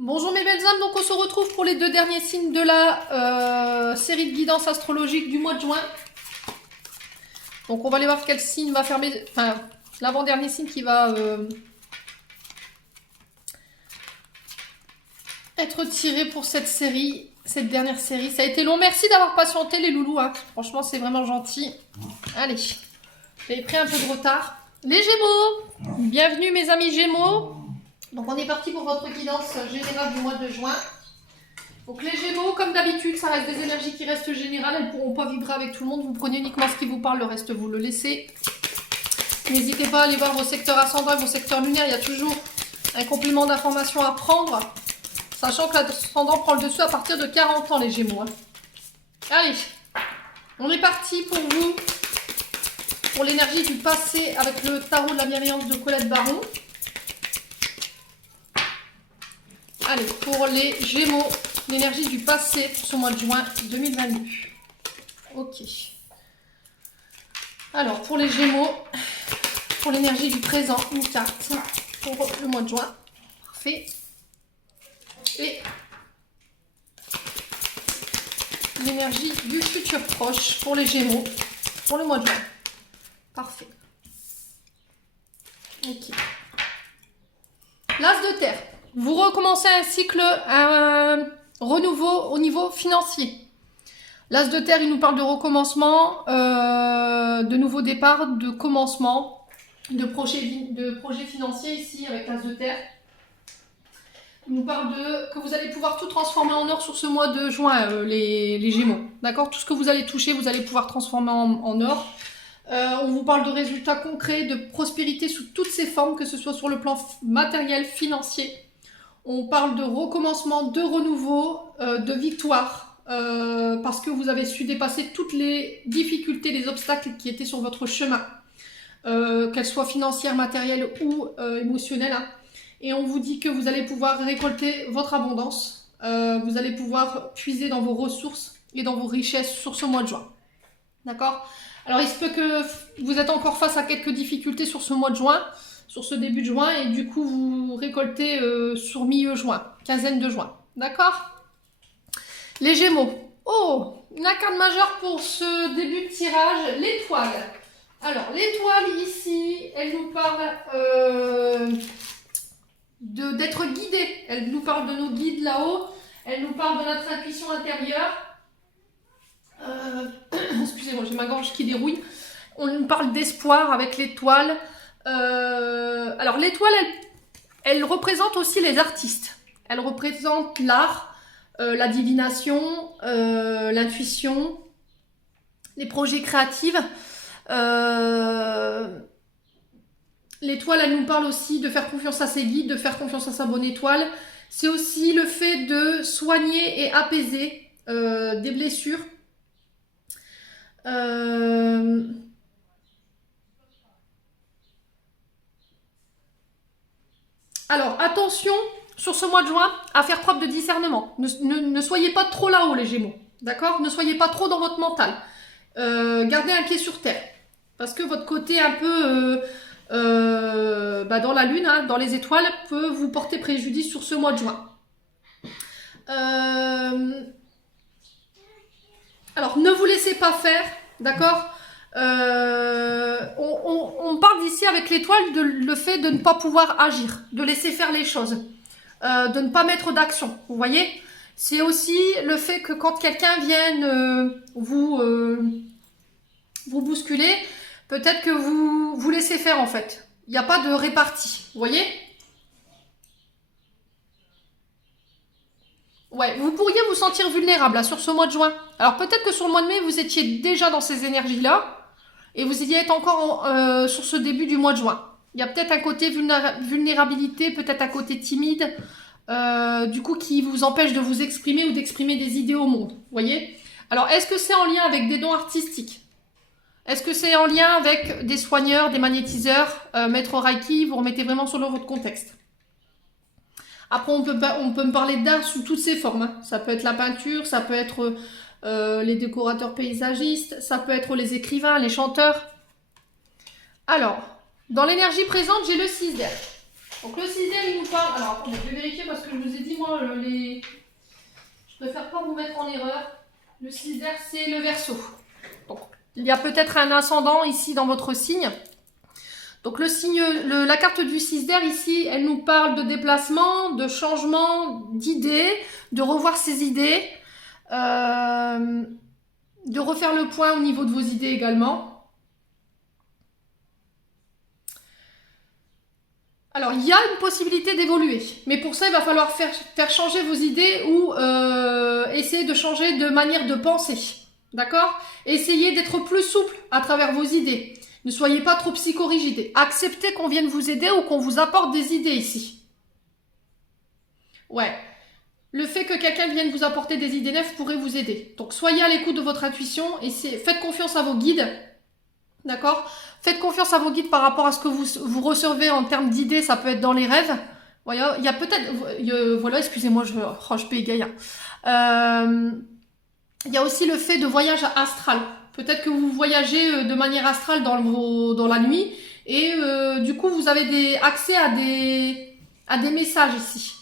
Bonjour mes belles âmes, donc on se retrouve pour les deux derniers signes de la série de guidance astrologique du mois de juin. Donc on va aller voir quel signe va fermer, enfin l'avant-dernier signe qui va être tiré pour cette série, cette dernière série. Ça a été long, merci d'avoir patienté les loulous, hein. Franchement c'est vraiment gentil. Allez, j'avais pris un peu de retard. Les Gémeaux, bienvenue mes amis Gémeaux. Donc on est parti pour votre guidance générale du mois de juin. Donc les Gémeaux, comme d'habitude, ça reste des énergies qui restent générales. Elles ne pourront pas vibrer avec tout le monde. Vous prenez uniquement ce qui vous parle, le reste vous le laissez. N'hésitez pas à aller voir vos secteurs ascendants et vos secteurs lunaires. Il y a toujours un complément d'information à prendre. Sachant que l'ascendant prend le dessus à partir de 40 ans les Gémeaux. Allez, on est parti pour vous. Pour l'énergie du passé avec le tarot de la bienveillance de Colette Baron. Allez, pour les Gémeaux, l'énergie du passé pour ce mois de juin 2022. Ok. Alors, pour les Gémeaux, pour l'énergie du présent, une carte pour le mois de juin. Parfait. Et l'énergie du futur proche pour les Gémeaux pour le mois de juin. Parfait. Ok. L'As de terre. Vous recommencez un cycle, un renouveau au niveau financier. L'As de terre, il nous parle de recommencement, de nouveau départ, de commencement, de projet financier ici avec l'As de terre. Il nous parle que vous allez pouvoir tout transformer en or sur ce mois de juin, les Gémeaux. D'accord? Tout ce que vous allez toucher, vous allez pouvoir transformer en or. On vous parle de résultats concrets, de prospérité sous toutes ses formes, que ce soit sur le plan matériel, financier. On parle de recommencement, de renouveau, de victoire, parce que vous avez su dépasser toutes les difficultés, les obstacles qui étaient sur votre chemin, qu'elles soient financières, matérielles ou émotionnelles. Hein. Et on vous dit que vous allez pouvoir récolter votre abondance, vous allez pouvoir puiser dans vos ressources et dans vos richesses sur ce mois de juin. D'accord ? Alors il se peut que vous êtes encore face à quelques difficultés sur ce mois de juin, sur ce début de juin, et du coup vous récoltez sur milieu juin, quinzaine de juin. D'accord? Les Gémeaux. Oh, une carte majeure pour ce début de tirage, l'étoile. Alors l'étoile ici, elle nous parle d'être guidée. Elle nous parle de nos guides là-haut. Elle nous parle de notre intuition intérieure. Excusez-moi, j'ai ma gorge qui dérouille. On nous parle d'espoir avec l'étoile. Alors l'étoile, elle représente aussi les artistes. Elle représente l'art, la divination, l'intuition, les projets créatifs. L'étoile, elle nous parle aussi de faire confiance à ses guides, de faire confiance à sa bonne étoile. C'est aussi le fait de soigner et apaiser des blessures. Alors, attention sur ce mois de juin à faire preuve de discernement. Ne soyez pas trop là-haut, les Gémeaux. D'accord? Ne soyez pas trop dans votre mental. Gardez un pied sur terre. Parce que votre côté un peu dans la lune, hein, dans les étoiles, peut vous porter préjudice sur ce mois de juin. Alors, ne vous laissez pas faire. D'accord? On parle d'ici avec l'étoile de le fait de ne pas pouvoir agir, de laisser faire les choses, de ne pas mettre d'action. Vous voyez, c'est aussi le fait que quand quelqu'un vienne vous bousculer, peut-être que vous laissez faire en fait. Il n'y a pas de répartie. Vous voyez? Ouais, vous pourriez vous sentir vulnérable là, sur ce mois de juin. Alors peut-être que sur le mois de mai, vous étiez déjà dans ces énergies-là. Et vous y êtes encore sur ce début du mois de juin. Il y a peut-être un côté vulnérabilité, peut-être un côté timide, du coup qui vous empêche de vous exprimer ou d'exprimer des idées au monde. Vous voyez? Alors, est-ce que c'est en lien avec des dons artistiques? Est-ce que c'est en lien avec des soigneurs, des magnétiseurs, maître Reiki? Vous remettez vraiment selon votre contexte. Après, on peut me parler d'art sous toutes ses formes. Hein. Ça peut être la peinture, ça peut être les décorateurs paysagistes, ça peut être les écrivains, les chanteurs. Alors, dans l'énergie présente, j'ai le 6 d'air. Donc le sixième, il nous parle... Alors attendez, je vais vérifier parce que je vous ai dit, moi, je préfère pas vous mettre en erreur. Le sixième, c'est le Verseau. Donc, il y a peut-être un ascendant ici dans votre signe. Donc le signe, la carte du 6 d'air ici, elle nous parle de déplacement, de changement d'idées, de revoir ses idées, de refaire le point au niveau de vos idées également. Alors il y a une possibilité d'évoluer, mais pour ça il va falloir faire changer vos idées ou essayer de changer de manière de penser, d'accord? Essayez d'être plus souple à travers vos idées. Ne soyez pas trop psychorigide. Acceptez qu'on vienne vous aider ou qu'on vous apporte des idées ici. Ouais. Le fait que quelqu'un vienne vous apporter des idées neuves pourrait vous aider. Donc, soyez à l'écoute de votre intuition et faites confiance à vos guides. D'accord? Faites confiance à vos guides par rapport à ce que vous recevez en termes d'idées. Ça peut être dans les rêves. Voilà, il y a peut-être... voilà, excusez-moi, je bégaye. Il y a aussi le fait de voyage astral. Peut-être que vous voyagez de manière astrale dans la nuit et du coup vous avez accès à des messages ici.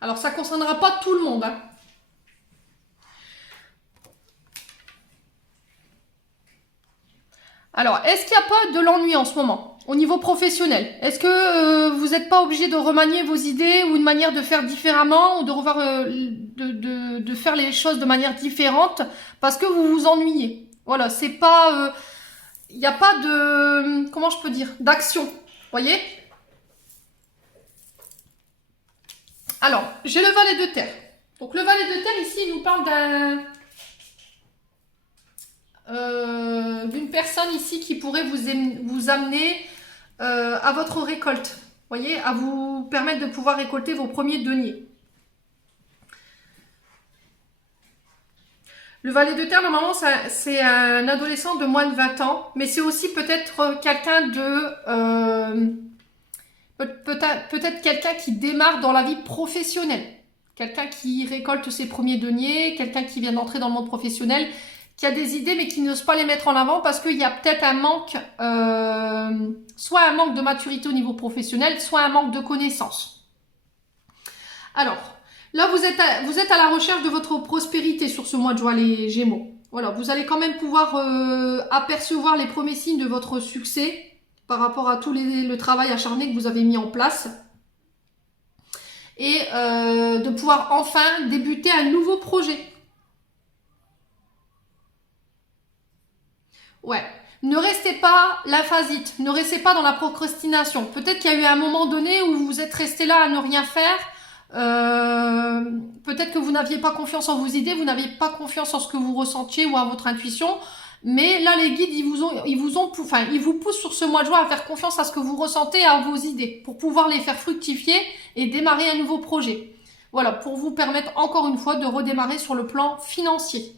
Alors ça ne concernera pas tout le monde. Hein. Alors, est-ce qu'il n'y a pas de l'ennui en ce moment au niveau professionnel? Est-ce que vous n'êtes pas obligé de remanier vos idées ou une manière de faire différemment ou de revoir, de faire les choses de manière différente parce que vous vous ennuyez? Voilà, c'est pas... il n'y a pas de... Comment je peux dire? D'action, voyez? Alors, j'ai le valet de terre. Donc, le valet de terre, ici, il nous parle d'une personne ici qui pourrait vous amener à votre récolte. Voyez, à vous permettre de pouvoir récolter vos premiers deniers. Le valet de terre, normalement, c'est un adolescent de moins de 20 ans, mais c'est aussi peut-être quelqu'un de... peut-être quelqu'un qui démarre dans la vie professionnelle. Quelqu'un qui récolte ses premiers deniers, quelqu'un qui vient d'entrer dans le monde professionnel, qui a des idées mais qui n'ose pas les mettre en avant parce qu'il y a peut-être un manque, soit un manque de maturité au niveau professionnel, soit un manque de connaissances. Alors, là vous êtes à la recherche de votre prospérité sur ce mois de juin, les Gémeaux. Voilà, vous allez quand même pouvoir apercevoir les premiers signes de votre succès par rapport à tout le travail acharné que vous avez mis en place. Et de pouvoir enfin débuter un nouveau projet. Ouais, ne restez pas lymphasite, ne restez pas dans la procrastination. Peut-être qu'il y a eu un moment donné où vous êtes resté là à ne rien faire. Peut-être que vous n'aviez pas confiance en vos idées, vous n'aviez pas confiance en ce que vous ressentiez ou à votre intuition. Mais là, les guides, ils vous poussent sur ce mois de juin à faire confiance à ce que vous ressentez, à vos idées, pour pouvoir les faire fructifier et démarrer un nouveau projet. Voilà, pour vous permettre encore une fois de redémarrer sur le plan financier.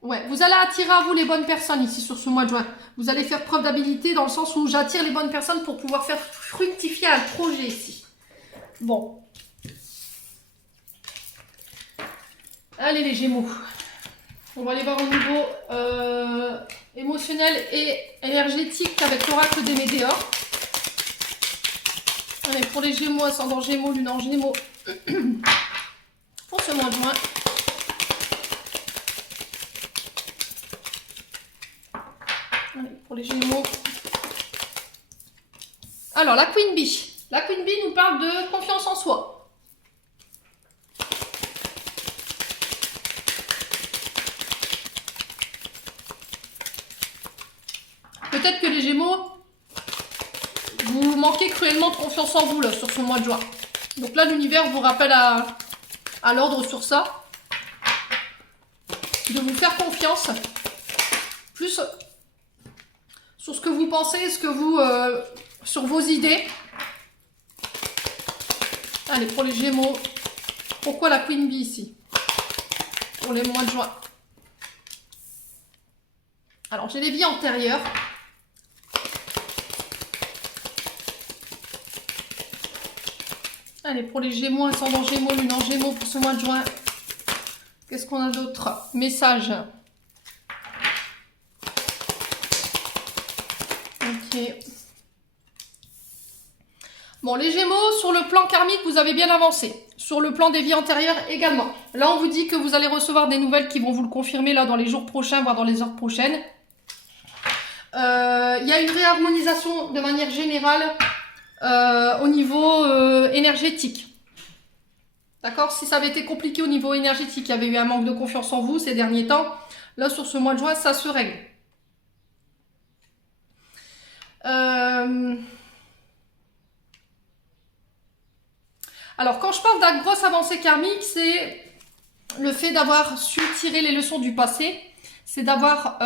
Ouais, vous allez attirer à vous les bonnes personnes ici sur ce mois de juin. Vous allez faire preuve d'habilité dans le sens où j'attire les bonnes personnes pour pouvoir faire fructifier un projet ici. Bon. Allez les Gémeaux. On va aller voir au niveau émotionnel et énergétique avec l'oracle des Météores. Allez, pour les Gémeaux, ascendant Gémeaux, lune en Gémeaux, pour ce mois de juin. Allez, pour les Gémeaux. Alors, la Queen Bee. La Queen Bee nous parle de confiance en soi. Peut-être que les Gémeaux, vous manquez cruellement de confiance en vous là, sur ce mois de juin. Donc là, l'univers vous rappelle à l'ordre sur ça. De vous faire confiance. Plus sur ce que vous pensez, sur vos idées. Allez, pour les Gémeaux, pourquoi la Queen Bee ici? Pour les mois de juin. Alors, j'ai les vies antérieures. Allez, pour les Gémeaux, ascendant Gémeaux, lune en Gémeaux pour ce mois de juin. Qu'est-ce qu'on a d'autre? Message. Ok. Bon, les Gémeaux, sur le plan karmique, vous avez bien avancé. Sur le plan des vies antérieures également. Là, on vous dit que vous allez recevoir des nouvelles qui vont vous le confirmer là dans les jours prochains, voire dans les heures prochaines. Il y a une réharmonisation de manière générale au niveau énergétique. D'accord? Si ça avait été compliqué au niveau énergétique, il y avait eu un manque de confiance en vous ces derniers temps, là, sur ce mois de juin, ça se règle. Alors, quand je parle de la grosse avancée karmique, c'est le fait d'avoir su tirer les leçons du passé, c'est d'avoir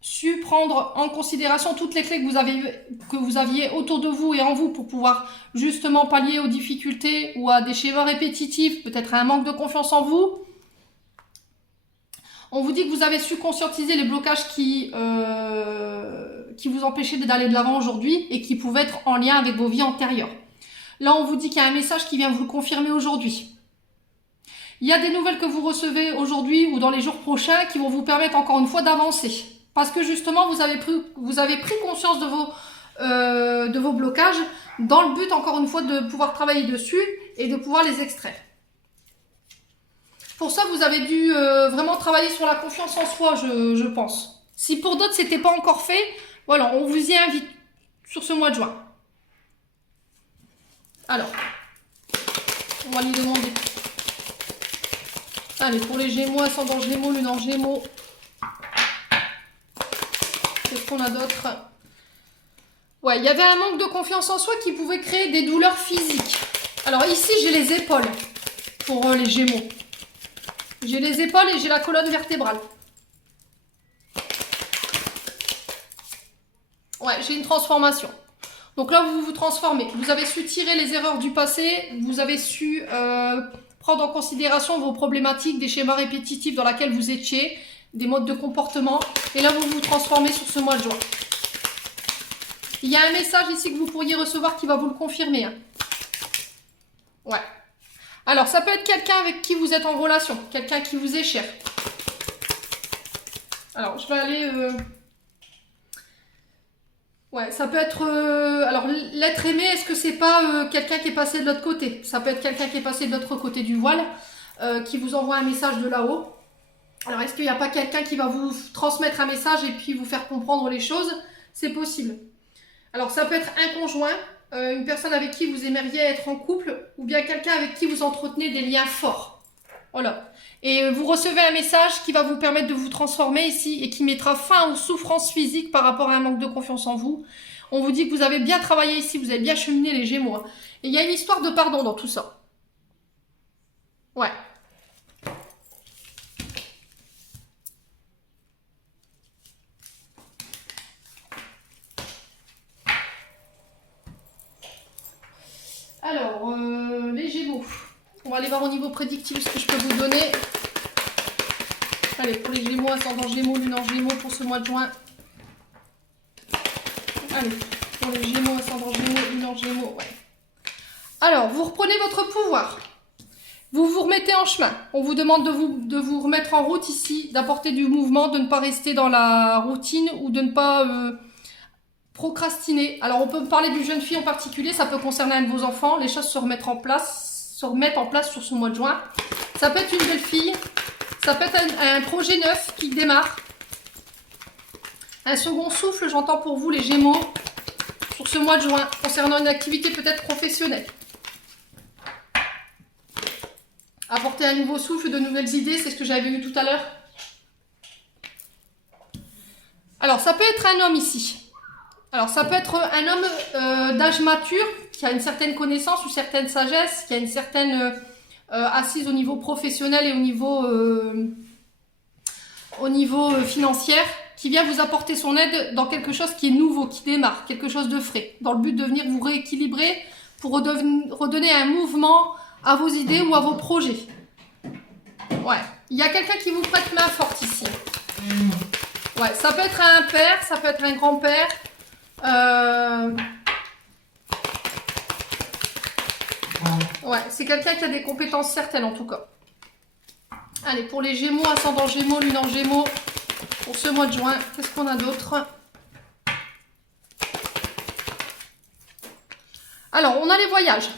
su prendre en considération toutes les clés que vous aviez autour de vous et en vous pour pouvoir justement pallier aux difficultés ou à des schémas répétitifs, peut-être à un manque de confiance en vous. On vous dit que vous avez su conscientiser les blocages qui vous empêchaient d'aller de l'avant aujourd'hui et qui pouvaient être en lien avec vos vies antérieures. Là, on vous dit qu'il y a un message qui vient vous le confirmer aujourd'hui. Il y a des nouvelles que vous recevez aujourd'hui ou dans les jours prochains qui vont vous permettre encore une fois d'avancer. Parce que justement, vous avez pris conscience de vos blocages dans le but, encore une fois, de pouvoir travailler dessus et de pouvoir les extraire. Pour ça, vous avez dû vraiment travailler sur la confiance en soi, je pense. Si pour d'autres, c'était pas encore fait, voilà, on vous y invite sur ce mois de juin. Alors, on va lui demander. Allez, pour les Gémeaux, ascendant Gémeaux, lune en Gémeaux. Qu'est-ce qu'on a d'autre? Ouais, il y avait un manque de confiance en soi qui pouvait créer des douleurs physiques. Alors ici, j'ai les épaules pour les Gémeaux. J'ai les épaules et j'ai la colonne vertébrale. Ouais, j'ai une transformation. Donc là, vous vous transformez. Vous avez su tirer les erreurs du passé. Vous avez su prendre en considération vos problématiques, des schémas répétitifs dans lesquels vous étiez, des modes de comportement. Et là, vous vous transformez sur ce mois de juin. Il y a un message ici que vous pourriez recevoir qui va vous le confirmer. Hein. Ouais. Alors, ça peut être quelqu'un avec qui vous êtes en relation. Quelqu'un qui vous est cher. Alors, je vais aller... Ouais, ça peut être... alors, l'être aimé, est-ce que c'est pas quelqu'un qui est passé de l'autre côté? Ça peut être quelqu'un qui est passé de l'autre côté du voile, qui vous envoie un message de là-haut. Alors, est-ce qu'il n'y a pas quelqu'un qui va vous transmettre un message et puis vous faire comprendre les choses? C'est possible. Alors, ça peut être un conjoint, une personne avec qui vous aimeriez être en couple, ou bien quelqu'un avec qui vous entretenez des liens forts. Voilà. Et vous recevez un message qui va vous permettre de vous transformer ici et qui mettra fin aux souffrances physiques par rapport à un manque de confiance en vous. On vous dit que vous avez bien travaillé ici, vous avez bien cheminé les Gémeaux. Hein. Et il y a une histoire de pardon dans tout ça. Ouais. Alors, les Gémeaux. On va aller voir au niveau prédictif ce que je peux vous donner. Allez, pour les Gémeaux, ascendant Gémeaux, lune en Gémeaux pour ce mois de juin. Allez, pour les Gémeaux, ascendant Gémeaux, lune en Gémeaux, ouais. Alors, vous reprenez votre pouvoir. Vous vous remettez en chemin. On vous demande de vous remettre en route ici, d'apporter du mouvement, de ne pas rester dans la routine ou de ne pas procrastiner. Alors, on peut parler d'une jeune fille en particulier, ça peut concerner un de vos enfants. Les choses se remettent en place sur ce mois de juin. Ça peut être une belle fille. Ça peut être un projet neuf qui démarre. Un second souffle, j'entends pour vous les Gémeaux, sur ce mois de juin, concernant une activité peut-être professionnelle. Apporter un nouveau souffle, de nouvelles idées, c'est ce que j'avais vu tout à l'heure. Alors, ça peut être un homme ici. Alors, ça peut être un homme d'âge mature, qui a une certaine connaissance ou certaine sagesse, qui a une certaine... assise au niveau professionnel et au niveau financier, qui vient vous apporter son aide dans quelque chose qui est nouveau, qui démarre, quelque chose de frais, dans le but de venir vous rééquilibrer pour redonner un mouvement à vos idées ou à vos projets. Ouais, il y a quelqu'un qui vous prête main forte ici. Ouais, ça peut être un père, ça peut être un grand-père. Ouais, c'est quelqu'un qui a des compétences certaines en tout cas. Allez, pour les Gémeaux, ascendant Gémeaux, lune en Gémeaux, pour ce mois de juin, qu'est-ce qu'on a d'autre? Alors, on a les voyages.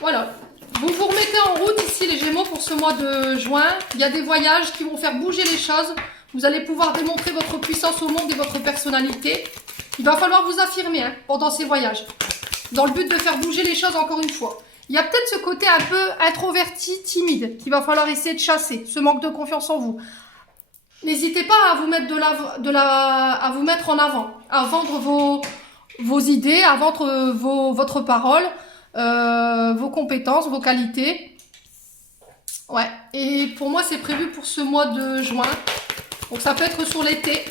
Voilà. Vous vous remettez en route ici, les Gémeaux, pour ce mois de juin. Il y a des voyages qui vont faire bouger les choses. Vous allez pouvoir démontrer votre puissance au monde et votre personnalité. Il va falloir vous affirmer pendant ces voyages. Dans le but de faire bouger les choses encore une fois. Il y a peut-être ce côté un peu introverti, timide, qu'il va falloir essayer de chasser. Ce manque de confiance en vous. N'hésitez pas à vous mettre, à vous mettre en avant. À vendre vos idées, à vendre votre parole. Vos compétences, vos qualités. Ouais, et pour moi c'est prévu pour ce mois de juin. Donc ça peut être sur l'été.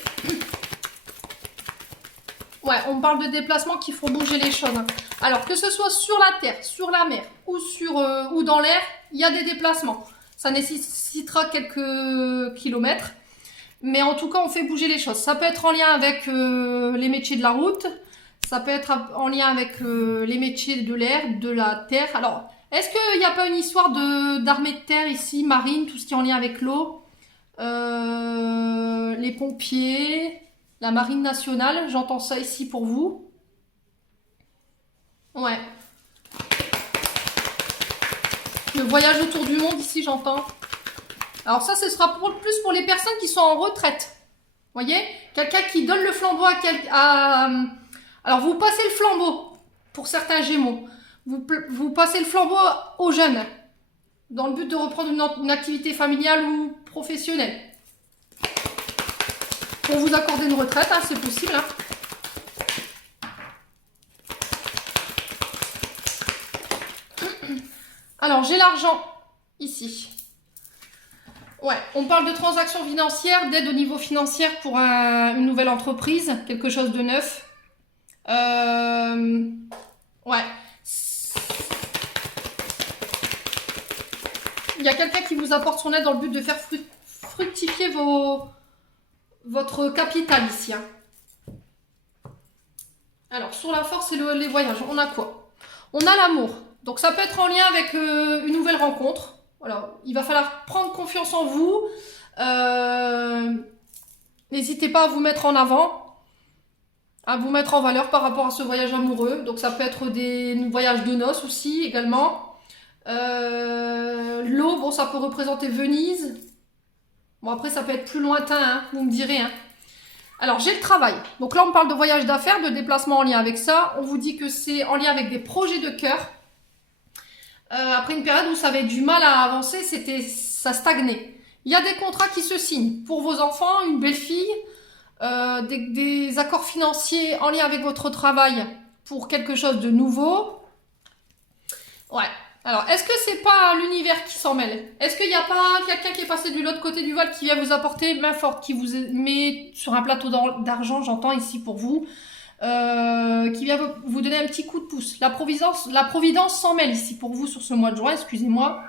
Ouais, on parle de déplacements qui font bouger les choses. Alors que ce soit sur la terre, sur la mer ou dans l'air, il y a des déplacements. Ça nécessitera quelques kilomètres. Mais en tout cas, on fait bouger les choses. Ça peut être en lien avec les métiers de la route. Ça peut être en lien avec les métiers de l'air, de la terre. Alors, est-ce qu'il n'y a pas une histoire d'armée de terre ici, marine, tout ce qui est en lien avec l'eau, les pompiers, la marine nationale, j'entends ça ici pour vous. Ouais. Le voyage autour du monde ici, j'entends. Alors ça, ce sera plus pour les personnes qui sont en retraite. Vous voyez? Quelqu'un qui donne le flambeau alors, vous passez le flambeau pour certains Gémeaux. Vous passez le flambeau aux jeunes dans le but de reprendre une activité familiale ou professionnelle. Pour vous accorder une retraite, c'est possible. Alors, j'ai l'argent ici. Ouais, on parle de transactions financières, d'aide au niveau financier pour une nouvelle entreprise, quelque chose de neuf. Ouais. Il y a quelqu'un qui vous apporte son aide dans le but de faire fructifier votre capital ici. Alors, sur la force et les voyages, on a quoi? On a l'amour. Donc, ça peut être en lien avec une nouvelle rencontre. Voilà, il va falloir prendre confiance en vous. N'hésitez pas à vous mettre en avant, à vous mettre en valeur par rapport à ce voyage amoureux. Donc, ça peut être des voyages de noces aussi, également. L'eau, bon, ça peut représenter Venise. Bon, après, ça peut être plus lointain, vous me direz. Alors, j'ai le travail. Donc là, on parle de voyage d'affaires, de déplacement en lien avec ça. On vous dit que c'est en lien avec des projets de cœur. Après une période où ça avait du mal à avancer, ça stagnait. Il y a des contrats qui se signent pour vos enfants, une belle-fille, des accords financiers en lien avec votre travail pour quelque chose de nouveau. Ouais. Alors, est-ce que c'est pas l'univers qui s'en mêle? Est-ce qu'il n'y a pas quelqu'un qui est passé de l'autre côté du voile qui vient vous apporter main forte, qui vous met sur un plateau d'argent, j'entends ici pour vous, qui vient vous donner un petit coup de pouce. La providence s'en mêle ici pour vous sur ce mois de juin, excusez-moi.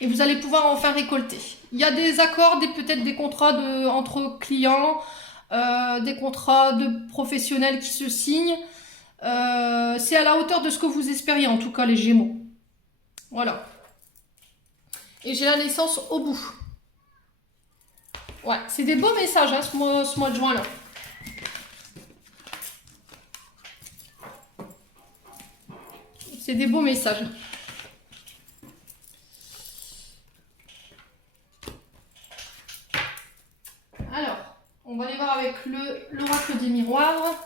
Et vous allez pouvoir enfin récolter. Il y a des accords, peut-être des contrats entre clients, des contrats de professionnels qui se signent. C'est à la hauteur de ce que vous espériez, en tout cas les Gémeaux. Voilà. Et j'ai la naissance au bout. Ouais, c'est des beaux messages ce mois de juin là. C'est des beaux messages. Alors, on va aller voir avec l'oracle des miroirs.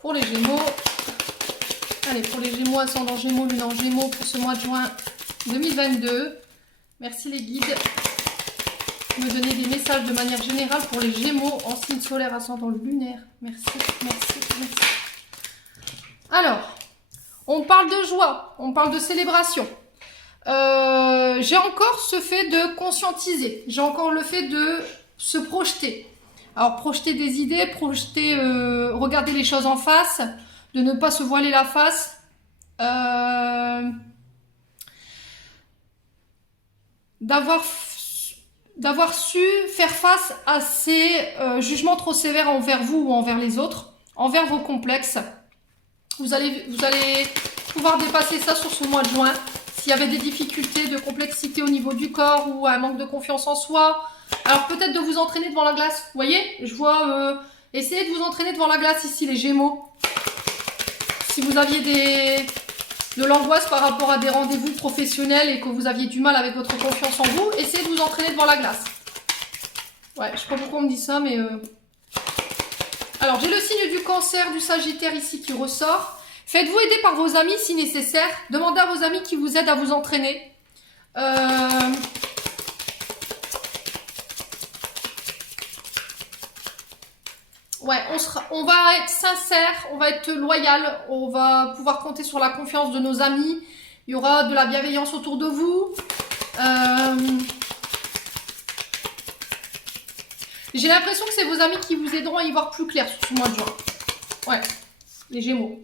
Pour les Gémeaux. Allez, pour les Gémeaux, ascendant Gémeaux, lune en Gémeaux pour ce mois de juin 2022. Merci les guides de me donner des messages de manière générale pour les Gémeaux en signe solaire ascendant lunaire. Merci, merci, merci. Alors, on parle de joie, on parle de célébration. J'ai encore ce fait de conscientiser. J'ai encore le fait de se projeter. Alors, projeter des idées, regarder les choses en face, de ne pas se voiler la face. D'avoir su faire face à ces jugements trop sévères envers vous ou envers les autres, envers vos complexes. Vous allez pouvoir dépasser ça sur ce mois de juin. S'il y avait des difficultés de complexité au niveau du corps ou un manque de confiance en soi, alors peut-être de vous entraîner devant la glace. Vous voyez, je vois, essayez de vous entraîner devant la glace ici, les Gémeaux. si vous aviez de l'angoisse par rapport à des rendez-vous professionnels et que vous aviez du mal avec votre confiance en vous, essayez de vous entraîner devant la glace. Ouais, je sais pas pourquoi on me dit ça, mais... Alors, j'ai le signe du Cancer, du Sagittaire ici qui ressort. Faites-vous aider par vos amis si nécessaire. Demandez à vos amis qui vous aident à vous entraîner. Ouais, on va être sincère, on va être loyal, on va pouvoir compter sur la confiance de nos amis. Il y aura de la bienveillance autour de vous. J'ai l'impression que c'est vos amis qui vous aideront à y voir plus clair sur ce mois de juin. Ouais, les Gémeaux.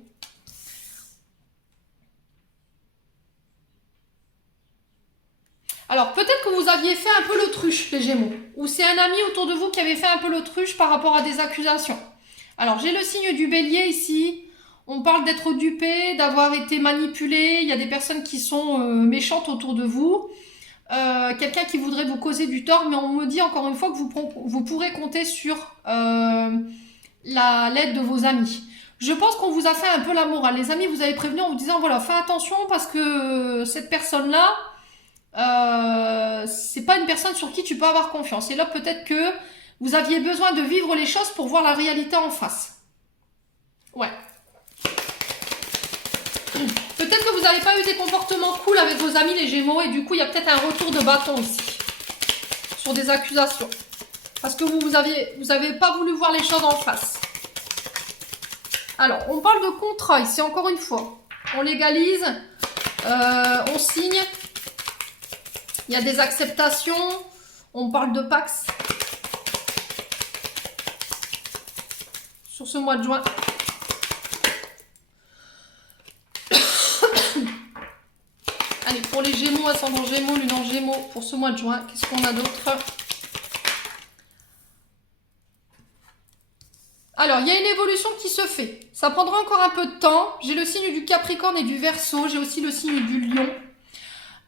Alors, peut-être que vous aviez fait un peu l'autruche, les Gémeaux. Ou c'est un ami autour de vous qui avait fait un peu l'autruche par rapport à des accusations. Alors, j'ai le signe du Bélier ici. On parle d'être dupé, d'avoir été manipulé. Il y a des personnes qui sont méchantes autour de vous. Quelqu'un qui voudrait vous causer du tort. Mais on me dit encore une fois que vous pourrez compter sur l'aide de vos amis. Je pense qu'on vous a fait un peu la morale. Les amis, vous avez prévenu en vous disant, voilà, fais attention parce que cette personne-là, c'est pas une personne sur qui tu peux avoir confiance. Et là, peut-être que vous aviez besoin de vivre les choses pour voir la réalité en face. Ouais. Peut-être que vous n'avez pas eu des comportements cool avec vos amis les Gémeaux et du coup, il y a peut-être un retour de bâton ici. Sur des accusations. Parce que vous avez pas voulu voir les choses en face. Alors, on parle de contrat ici, encore une fois. On légalise, on signe. Il y a des acceptations. On parle de Pax. Sur ce mois de juin. Allez, pour les Gémeaux, ascendant Gémeaux, lune en Gémeaux, pour ce mois de juin, qu'est-ce qu'on a d'autre? Alors, il y a une évolution qui se fait. Ça prendra encore un peu de temps. J'ai le signe du Capricorne et du Verseau. J'ai aussi le signe du Lion.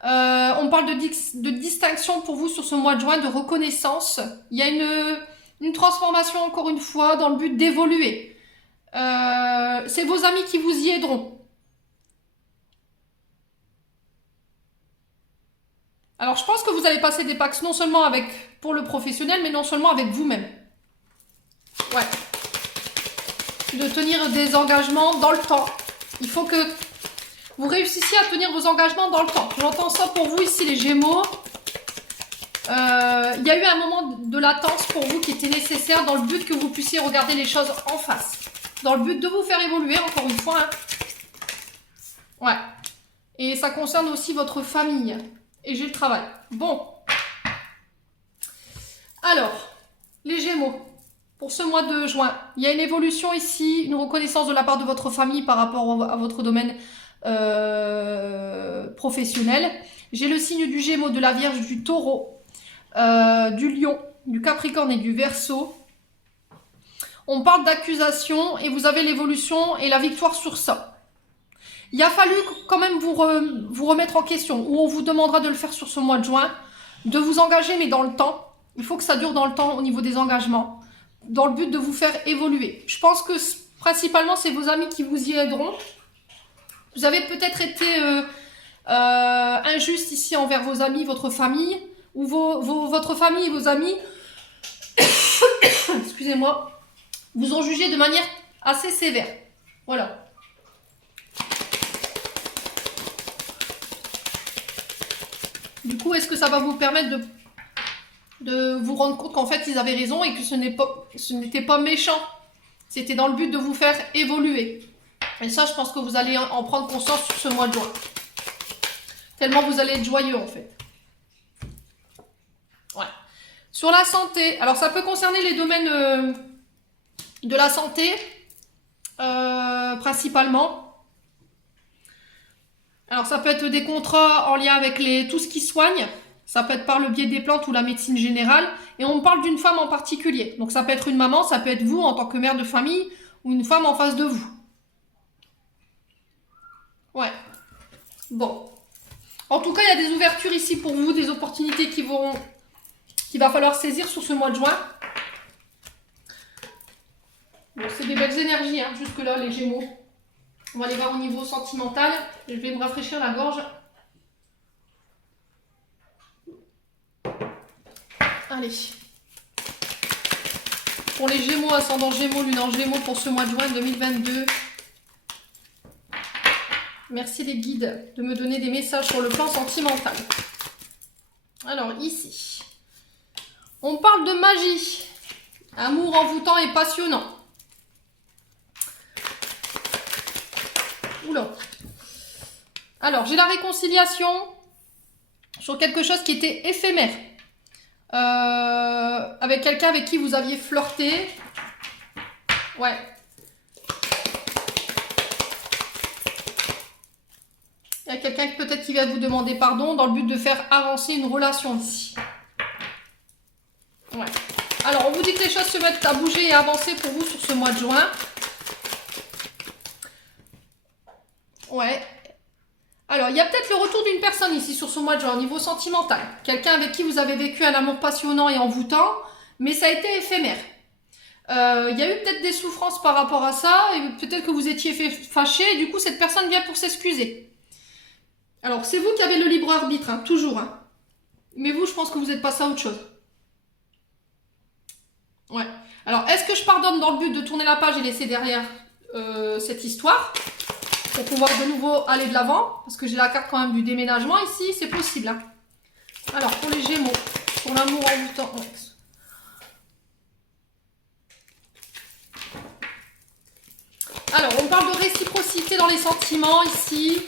On parle de distinction pour vous sur ce mois de juin, de reconnaissance. Il y a une transformation, encore une fois, dans le but d'évoluer. C'est vos amis qui vous y aideront. Alors, je pense que vous allez passer des packs non seulement pour le professionnel, mais non seulement avec vous-même. Ouais. De tenir des engagements dans le temps. Il faut que vous réussissiez à tenir vos engagements dans le temps. J'entends ça pour vous ici, les Gémeaux. Il y a eu un moment de latence pour vous qui était nécessaire dans le but que vous puissiez regarder les choses en face. Dans le but de vous faire évoluer, encore une fois. Hein. Ouais. Et ça concerne aussi votre famille. Et j'ai le travail. Bon. Alors, les Gémeaux. Pour ce mois de juin, il y a une évolution ici, une reconnaissance de la part de votre famille par rapport à votre domaine professionnel. J'ai le signe du Gémeaux, de la Vierge, du Taureau, du Lion, du Capricorne et du Verseau. On parle d'accusation et vous avez l'évolution et la victoire sur ça. Il a fallu quand même vous remettre en question, ou on vous demandera de le faire sur ce mois de juin, de vous engager mais dans le temps. Il faut que ça dure dans le temps au niveau des engagements, dans le but de vous faire évoluer. Je pense que principalement c'est vos amis qui vous y aideront. Vous avez peut-être été injuste ici envers vos amis, votre famille, ou votre famille et vos amis, excusez-moi, vous ont jugé de manière assez sévère. Voilà. Du coup, est-ce que ça va vous permettre de vous rendre compte qu'en fait, ils avaient raison et que ce n'était pas méchant. C'était dans le but de vous faire évoluer. Et ça, je pense que vous allez en prendre conscience sur ce mois de juin. Tellement vous allez être joyeux, en fait. Ouais. Sur la santé, alors ça peut concerner les domaines de la santé, principalement. Alors ça peut être des contrats en lien avec tout ce qui soigne. Ça peut être par le biais des plantes ou la médecine générale. Et on parle d'une femme en particulier. Donc ça peut être une maman, ça peut être vous en tant que mère de famille ou une femme en face de vous. Ouais. Bon. En tout cas, il y a des ouvertures ici pour vous, des opportunités qu'il va falloir saisir sur ce mois de juin. Bon, c'est des belles énergies, hein, jusque-là, les Gémeaux. On va aller voir au niveau sentimental. Je vais me rafraîchir la gorge. Allez. Pour les Gémeaux, ascendant Gémeaux, lune en Gémeaux pour ce mois de juin 2022. Merci les guides de me donner des messages sur le plan sentimental. Alors ici, on parle de magie. Amour envoûtant et passionnant. Oula. Alors, j'ai la réconciliation sur quelque chose qui était éphémère. Avec quelqu'un avec qui vous aviez flirté. Ouais. Il y a quelqu'un peut-être qui va vous demander pardon dans le but de faire avancer une relation ici. Ouais. Alors, on vous dit que les choses se mettent à bouger et à avancer pour vous sur ce mois de juin. Ouais. Alors, il y a peut-être le retour d'une personne ici sur ce mois de juin au niveau sentimental. Quelqu'un avec qui vous avez vécu un amour passionnant et envoûtant, mais ça a été éphémère. Il y a eu peut-être des souffrances par rapport à ça, et peut-être que vous étiez fâché, et du coup, cette personne vient pour s'excuser. Alors, c'est vous qui avez le libre arbitre, hein, toujours. Hein. Mais vous, je pense que vous êtes passé à autre chose. Ouais. Alors, est-ce que je pardonne dans le but de tourner la page et laisser derrière cette histoire pour pouvoir de nouveau aller de l'avant? Parce que j'ai la carte quand même du déménagement ici, c'est possible. Hein. Alors, pour les Gémeaux, pour l'amour envoûtant. Alors, on parle de réciprocité dans les sentiments ici,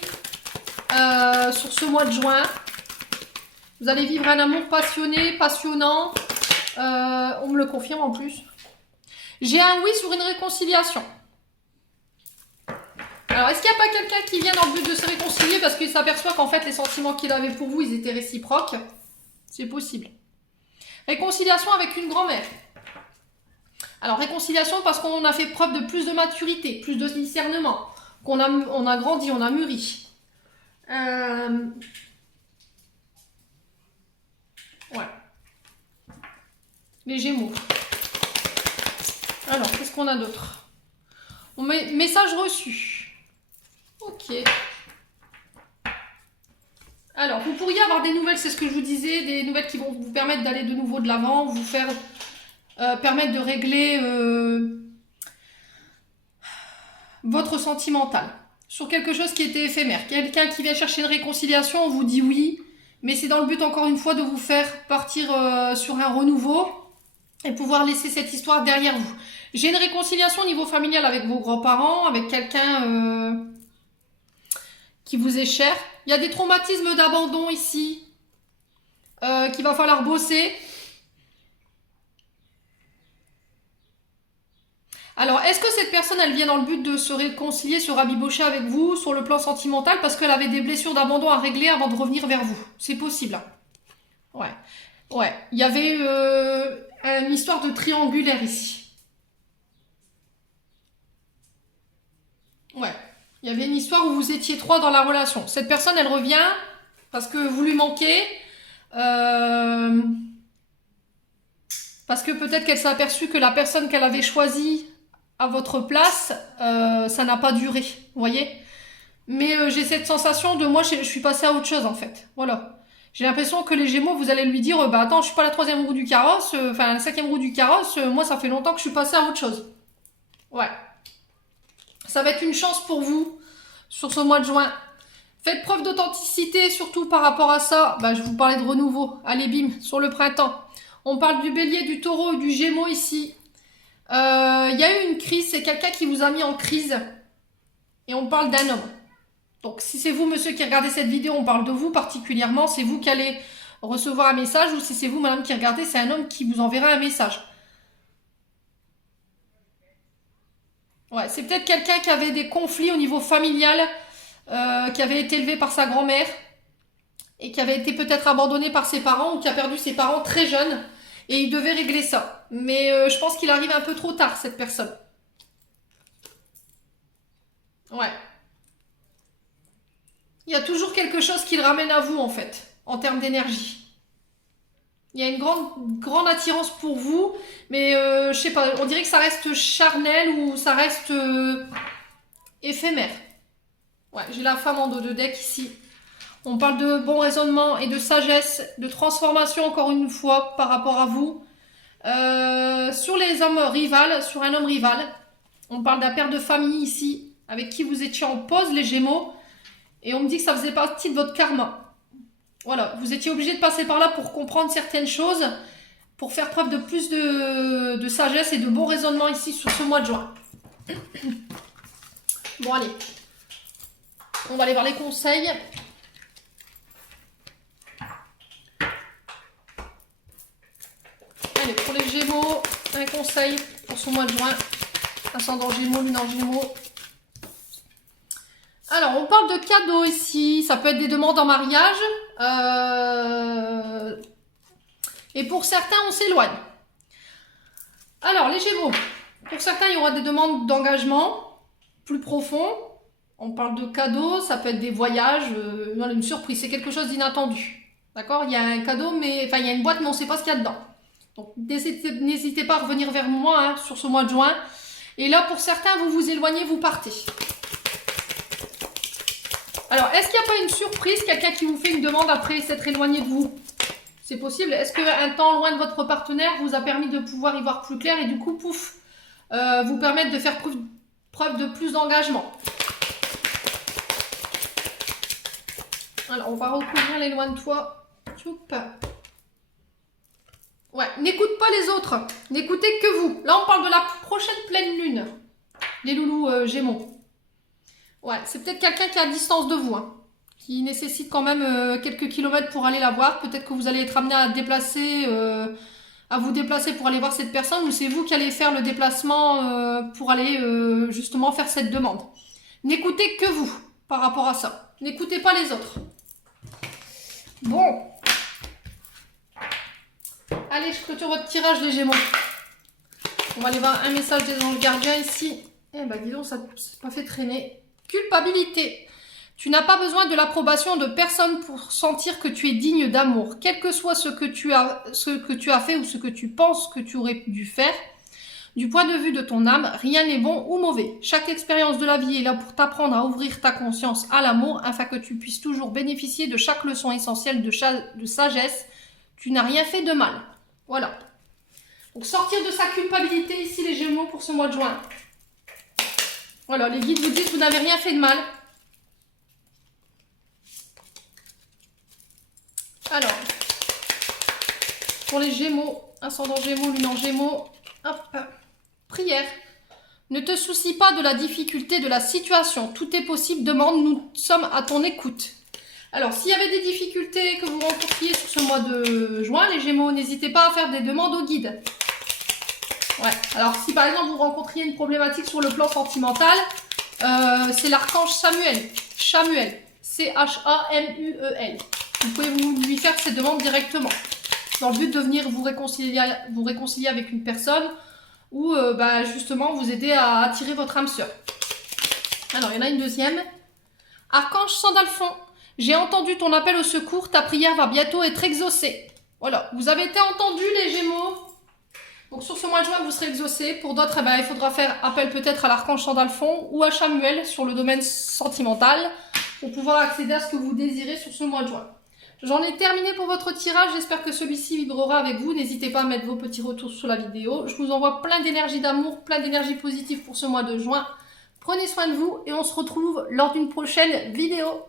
sur ce mois de juin. Vous allez vivre un amour passionné, passionnant. On me le confirme en plus. J'ai un oui sur une réconciliation. Alors, est-ce qu'il n'y a pas quelqu'un qui vient dans le but de se réconcilier parce qu'il s'aperçoit qu'en fait, les sentiments qu'il avait pour vous, ils étaient réciproques? C'est possible. Réconciliation avec une grand-mère. Alors, réconciliation parce qu'on a fait preuve de plus de maturité, plus de discernement, qu'on a, on a grandi, on a mûri. Ouais. Les Gémeaux. Alors, qu'est-ce qu'on a d'autre? On met message reçu. Ok. Alors, vous pourriez avoir des nouvelles, c'est ce que je vous disais, des nouvelles qui vont vous permettre d'aller de nouveau de l'avant, vous faire permettre de régler votre sentimental sur quelque chose qui était éphémère. Quelqu'un qui vient chercher une réconciliation, on vous dit oui, mais c'est dans le but encore une fois de vous faire partir sur un renouveau et pouvoir laisser cette histoire derrière vous. J'ai une réconciliation au niveau familial avec vos grands-parents, avec quelqu'un qui vous est cher. Il y a des traumatismes d'abandon ici qu'il va falloir bosser. Alors, est-ce que cette personne, elle vient dans le but de se réconcilier, se rabibocher avec vous sur le plan sentimental parce qu'elle avait des blessures d'abandon à régler avant de revenir vers vous? C'est possible. Hein. Ouais. Ouais. Il y avait une histoire de triangulaire ici. Ouais. Il y avait une histoire où vous étiez trois dans la relation. Cette personne, elle revient parce que vous lui manquez. Parce que peut-être qu'elle s'est aperçue que la personne qu'elle avait choisie à votre place, ça n'a pas duré, vous voyez. Mais j'ai cette sensation de moi, je suis passée à autre chose en fait. Voilà. J'ai l'impression que les Gémeaux, vous allez lui dire, bah attends, je suis pas la troisième roue du carrosse, enfin la cinquième roue du carrosse, moi ça fait longtemps que je suis passée à autre chose. Ouais. Ça va être une chance pour vous sur ce mois de juin. Faites preuve d'authenticité, surtout par rapport à ça. Bah, je vous parlais de renouveau. Allez, bim, sur le printemps. On parle du bélier, du taureau et du gémeaux ici. Il y a eu une crise, c'est quelqu'un qui vous a mis en crise. Et on parle d'un homme. Donc, si c'est vous, monsieur, qui regardez cette vidéo, on parle de vous particulièrement. C'est vous qui allez recevoir un message. Ou si c'est vous, madame, qui regardez, c'est un homme qui vous enverra un message. Ouais, c'est peut-être quelqu'un qui avait des conflits au niveau familial, qui avait été élevé par sa grand-mère et qui avait été peut-être abandonné par ses parents ou qui a perdu ses parents très jeunes et il devait régler ça. Mais je pense qu'il arrive un peu trop tard, cette personne. Ouais. Il y a toujours quelque chose qui le ramène à vous, en fait, en termes d'énergie. Il y a une grande attirance pour vous, mais je sais pas, on dirait que ça reste charnel ou ça reste éphémère. Ouais, j'ai la femme en dos de deck ici. On parle de bon raisonnement et de sagesse, de transformation encore une fois par rapport à vous. Sur les hommes rivales, sur un homme rival, on parle d'un père de famille ici, avec qui vous étiez en pause les Gémeaux. Et on me dit que ça faisait partie de votre karma. Voilà, vous étiez obligé de passer par là pour comprendre certaines choses, pour faire preuve de plus de sagesse et de bon raisonnement ici sur ce mois de juin. Bon, allez. On va aller voir les conseils. Allez, pour les Gémeaux, un conseil pour ce mois de juin. Ascendant Gémeaux, Lune en Gémeaux. Alors, on parle de cadeaux ici. Ça peut être des demandes en mariage. Et pour certains, on s'éloigne. Alors, les Gémeaux. Pour certains, il y aura des demandes d'engagement plus profonds. On parle de cadeaux, ça peut être des voyages, une surprise, c'est quelque chose d'inattendu. D'accord? Il y a un cadeau, mais enfin il y a une boîte, mais on ne sait pas ce qu'il y a dedans. Donc n'hésitez pas à revenir vers moi hein, sur ce mois de juin. Et là, pour certains, vous vous éloignez, vous partez. Alors, est-ce qu'il n'y a pas une surprise, quelqu'un qui vous fait une demande après s'être éloigné de vous? C'est possible. Est-ce qu'un temps loin de votre partenaire vous a permis de pouvoir y voir plus clair et du coup, pouf, vous permettre de faire preuve de plus d'engagement? Alors, on va recouvrir les loin de toi. Ouais, n'écoute pas les autres. N'écoutez que vous. Là, on parle de la prochaine pleine lune. Les loulous Gémeaux. Ouais, c'est peut-être quelqu'un qui est à distance de vous. Hein, qui nécessite quand même quelques kilomètres pour aller la voir. Peut-être que vous allez être amené à déplacer, à vous déplacer pour aller voir cette personne. Ou c'est vous qui allez faire le déplacement pour aller justement faire cette demande. N'écoutez que vous par rapport à ça. N'écoutez pas les autres. Bon. Allez, je clôture votre tirage les Gémeaux. On va aller voir un message des anges gardiens ici. Eh ben dis donc, ça s'est pas fait traîner. Culpabilité. Tu n'as pas besoin de l'approbation de personne pour sentir que tu es digne d'amour. Quel que soit ce que tu as fait ou ce que tu penses que tu aurais dû faire. Du point de vue de ton âme, rien n'est bon ou mauvais. Chaque expérience de la vie est là pour t'apprendre à ouvrir ta conscience à l'amour afin que tu puisses toujours bénéficier de chaque leçon essentielle de sagesse. Tu n'as rien fait de mal. Voilà. Donc sortir de sa culpabilité ici les Gémeaux pour ce mois de juin. Voilà, les guides vous disent que vous n'avez rien fait de mal. Alors, pour les Gémeaux, ascendant Gémeaux, Lune en Gémeaux, hop. Prière. Ne te soucie pas de la difficulté de la situation. Tout est possible. Demande. Nous sommes à ton écoute. Alors, s'il y avait des difficultés que vous rencontriez sur ce mois de juin, les Gémeaux, n'hésitez pas à faire des demandes au guide. Ouais. Alors, si par exemple vous rencontriez une problématique sur le plan sentimental, c'est l'archange Samuel. Chamuel. C-H-A-M-U-E-L. Vous pouvez lui faire ces demandes directement. Dans le but de venir vous réconcilier avec une personne ou justement vous aider à attirer votre âme sœur. Alors, il y en a une deuxième. Archange Sandalphon, j'ai entendu ton appel au secours, ta prière va bientôt être exaucée. Voilà, vous avez été entendus les Gémeaux. Donc sur ce mois de juin, vous serez exaucés. Pour d'autres, il faudra faire appel peut-être à l'archange Sandalphon ou à Chamuel sur le domaine sentimental pour pouvoir accéder à ce que vous désirez sur ce mois de juin. J'en ai terminé pour votre tirage, j'espère que celui-ci vibrera avec vous. N'hésitez pas à mettre vos petits retours sous la vidéo. Je vous envoie plein d'énergie d'amour, plein d'énergie positive pour ce mois de juin. Prenez soin de vous et on se retrouve lors d'une prochaine vidéo.